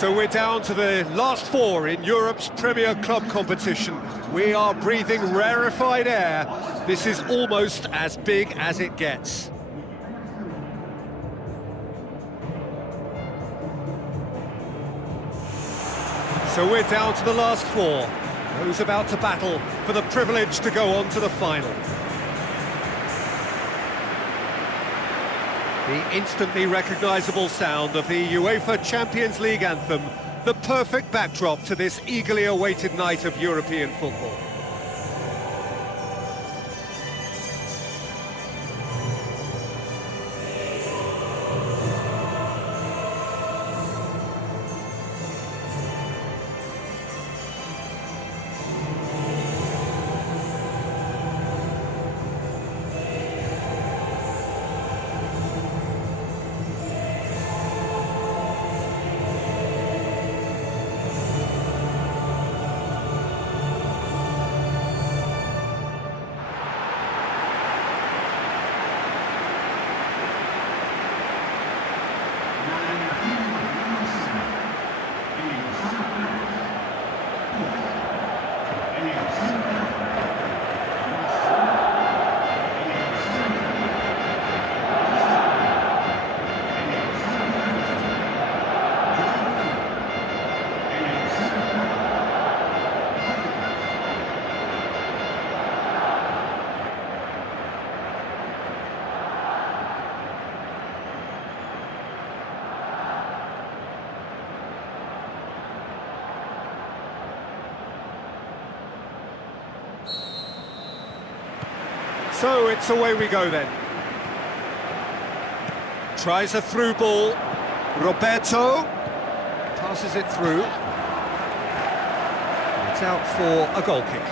So we're down to the last four in Europe's Premier Club competition. We are breathing rarefied air. This is almost as big as it gets. So we're down to the last four. Those about to battle for the privilege to go on to the final. The instantly recognisable sound of the UEFA Champions League anthem, the perfect backdrop to this eagerly awaited night of European football. So it's away we go then. Tries a through ball. Roberto passes it through. It's out for a goal kick.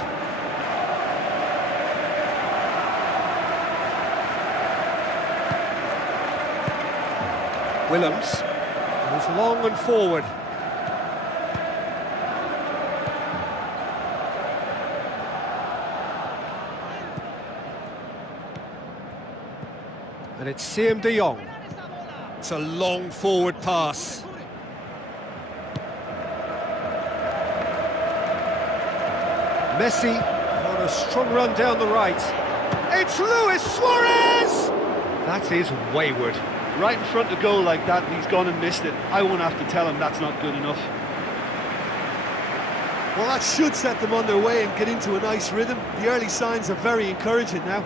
Willems goes long and forward. And it's Siem de Jong. It's a long forward pass. Messi on a strong run down the right. It's Luis Suarez! That is wayward. Right in front of goal like that, and he's gone and missed it. I won't have to tell him that's not good enough. Well, that should set them on their way and get into a nice rhythm. The early signs are very encouraging now.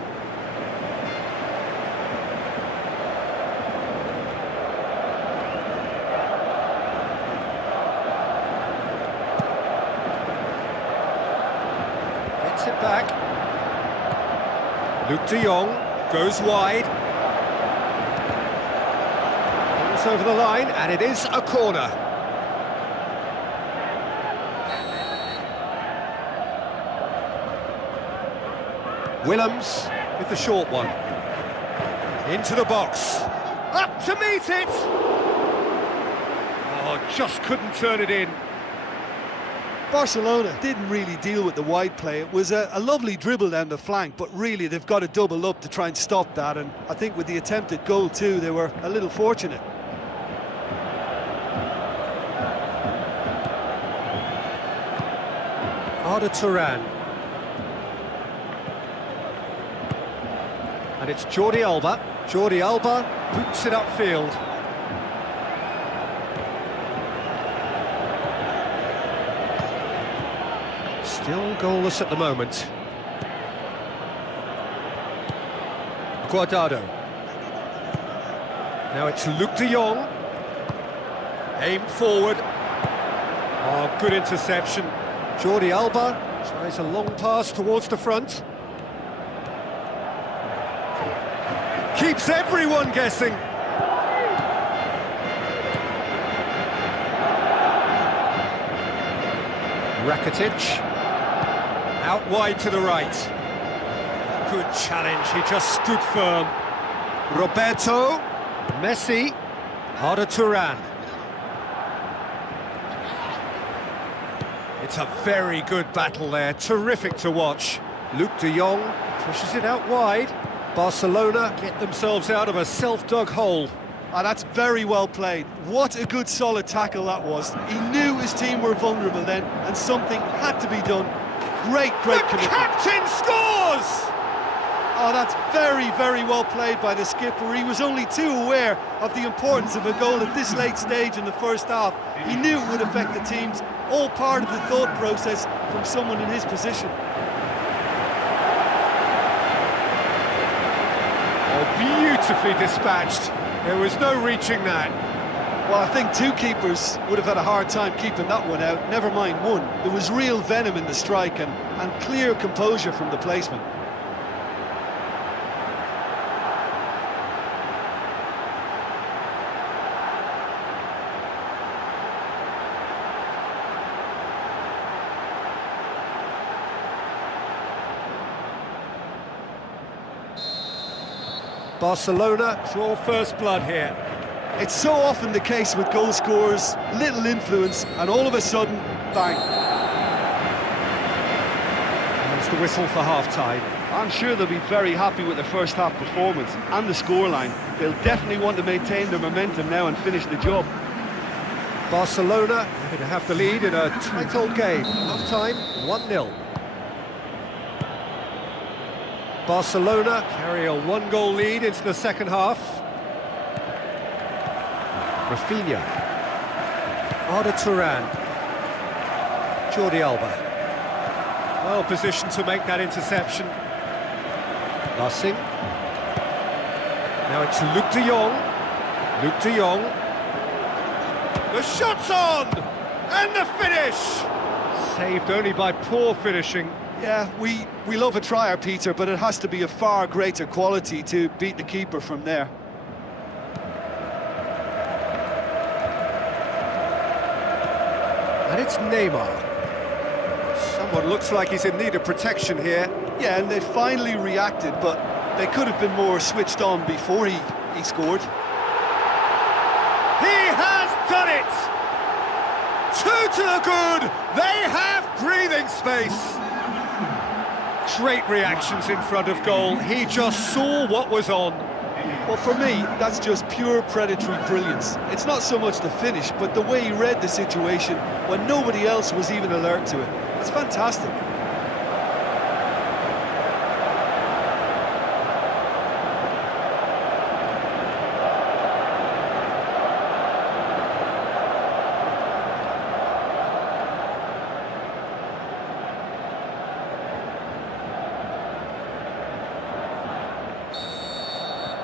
Gets it back. Luke de Jong goes wide. Goes over the line, and it is a corner. Willems with the short one. Into the box. Up to meet it! Oh, just couldn't turn it in. Barcelona didn't really deal with the wide play. It was a lovely dribble down the flank, but really they've got to double up to try and stop that, and I think with the attempted goal too, they were a little fortunate. Arda Turan. And it's Jordi Alba. Jordi Alba boots it upfield. Still goalless at the moment. Guardado. Now it's Luke de Jong. Aimed forward. Oh, good interception. Jordi Alba tries a long pass towards the front. Keeps everyone guessing. Rakitic. Out wide to the right. Good challenge, he just stood firm. Roberto. Messi. Arda Turan. It's a very good battle there, terrific to watch. Luke de Jong pushes it out wide. Barcelona get themselves out of a self-dug hole. Ah, that's very well played. What a good solid tackle that was. He knew his team were vulnerable then, and something had to be done. Great commitment. The captain scores! Oh, that's very, very well played by the skipper. He was only too aware of the importance of a goal at this late stage in the first half. He knew it would affect the teams, all part of the thought process from someone in his position. Oh, beautifully dispatched. There was no reaching that. Well, I think two keepers would have had a hard time keeping that one out, never mind one. There was real venom in the strike and clear composure from the placement. Barcelona draw first blood here. It's so often the case with goal scorers, little influence, and all of a sudden, bang. That's the whistle for half-time. I'm sure they'll be very happy with their first half performance and the scoreline. They'll definitely want to maintain their momentum now and finish the job. Barcelona going to have the lead in a tight old game. Half-time, 1-0. Barcelona carry a one-goal lead into the second half. Rafinha, Arda Turan, Jordi Alba, well positioned to make that interception. Lassing, now it's Luc de Jong, the shot's on, and the finish! Saved only by poor finishing. Yeah, we love a trier, Peter, but it has to be a far greater quality to beat the keeper from there. And it's Neymar. Someone looks like he's in need of protection here. Yeah, and they finally reacted, but they could have been more switched on before he scored. He has done it! Two to the good! They have breathing space! Great reactions in front of goal. He just saw what was on. Well, for me, that's just pure predatory brilliance. It's not so much the finish, but the way he read the situation when nobody else was even alert to it. It's fantastic.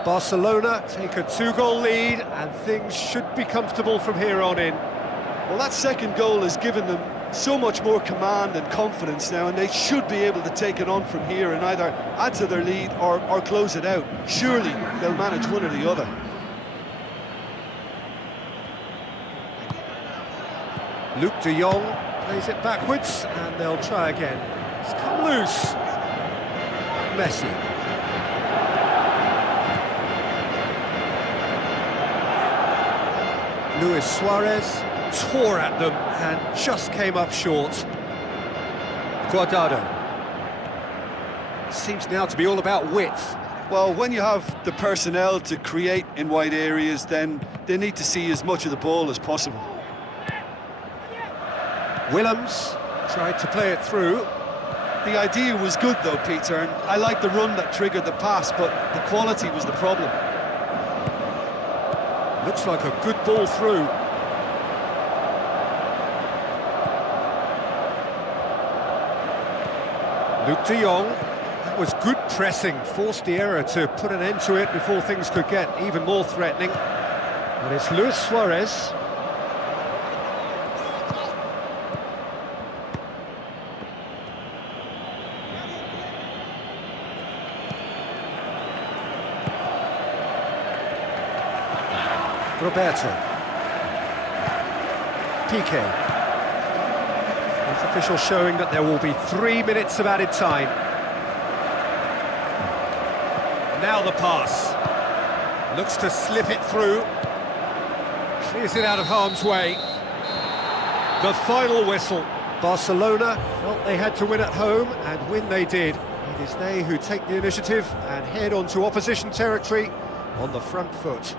Barcelona take a two-goal lead and things should be comfortable from here on in. Well, that second goal has given them so much more command and confidence now, and they should be able to take it on from here and either add to their lead or close it out. Surely they'll manage one or the other. Luc de Jong plays it backwards and they'll try again. It's come loose. Messi. Luis Suarez tore at them and just came up short. Guardado. Seems now to be all about width. Well, when you have the personnel to create in wide areas, then they need to see as much of the ball as possible. Willems tried to play it through. The idea was good though, Peter, and I like the run that triggered the pass, but the quality was the problem. Looks like a good ball through. Luc de Jong, that was good pressing, forced the error to put an end to it before things could get even more threatening. And it's Luis Suarez. Roberto. Piqué. Fourth official showing that there will be 3 minutes of added time. Now the pass. Looks to slip it through. Clears it out of harm's way. The final whistle. Barcelona felt they had to win at home, and win they did. It is they who take the initiative and head on to opposition territory on the front foot.